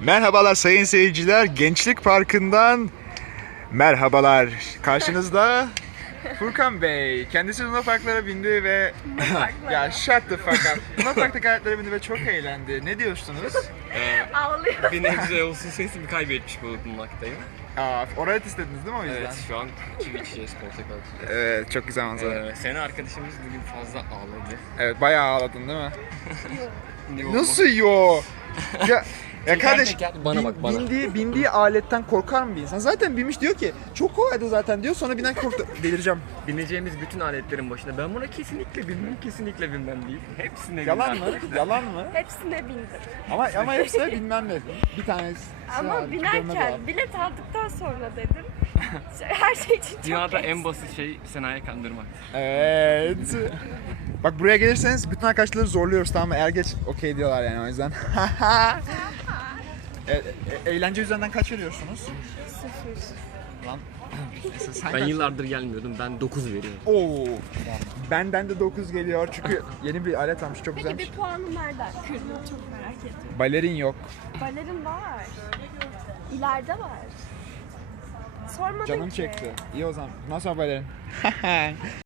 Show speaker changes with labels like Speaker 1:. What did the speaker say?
Speaker 1: Merhabalar sayın seyirciler. Gençlik Parkı'ndan merhabalar. Karşınızda Furkan Bey. Kendisi Luna Parklara bindi ve ya shut the fuck up. Luna Park'ta kayaklara bindi ve çok eğlendi. Ne diyorsunuz?
Speaker 2: Ağlıyor.
Speaker 3: Bir nebze olsun sesimi kaybetmiş bulunmaktayım.
Speaker 1: Aa, oraya istediniz değil mi o yüzden?
Speaker 3: Evet şu an çivi içeceğiz portakal.
Speaker 1: Evet, çok güzel manzara.
Speaker 3: Ee, senin arkadaşımız bugün fazla ağladı.
Speaker 1: Evet, bayağı ağladın değil mi? Nasıl yo? Ya, ya kardeş,
Speaker 3: teker bana
Speaker 1: bin-
Speaker 3: bak, bana.
Speaker 1: bindiği, bindiği aletten korkar mı bir insan? Zaten binmiş diyor ki çok kolaydı zaten diyor sonra binen korktu. Delireceğim.
Speaker 3: Bineceğimiz bütün aletlerin başında ben buna kesinlikle binmem, kesinlikle binmem deyip hepsine
Speaker 1: Yalan mı? Yalan mı?
Speaker 2: Hepsine bindim.
Speaker 1: Ama ama hepsine binmem dedim. Bir tanesi.
Speaker 2: Ama binerken bilet aldıktan sonra dedim. Her şey için çok
Speaker 3: Dünyada
Speaker 2: geç.
Speaker 3: en basit şey Sena'ya kandırmak.
Speaker 1: Evet. Bak buraya gelirseniz bütün arkadaşları zorluyoruz tamam mı? Eğer geç okey diyorlar yani o yüzden. e, e- eğlence üzerinden kaç veriyorsunuz?
Speaker 2: Sıfır.
Speaker 1: Lan. Neyse, sen
Speaker 3: Ben
Speaker 1: kaç-
Speaker 3: yıllardır gelmiyordum. Ben 9 veriyorum.
Speaker 1: Oo. Benden de 9 geliyor çünkü yeni bir alet almış çok
Speaker 2: Peki
Speaker 1: güzelmiş.
Speaker 2: bir puanı nereden? Kırmızı çok merak ediyorum.
Speaker 1: Balerin yok.
Speaker 2: Balerin var. İleride var. Sormadın
Speaker 1: Canım
Speaker 2: ki.
Speaker 1: çekti. İyi o zaman. Sonra balerin.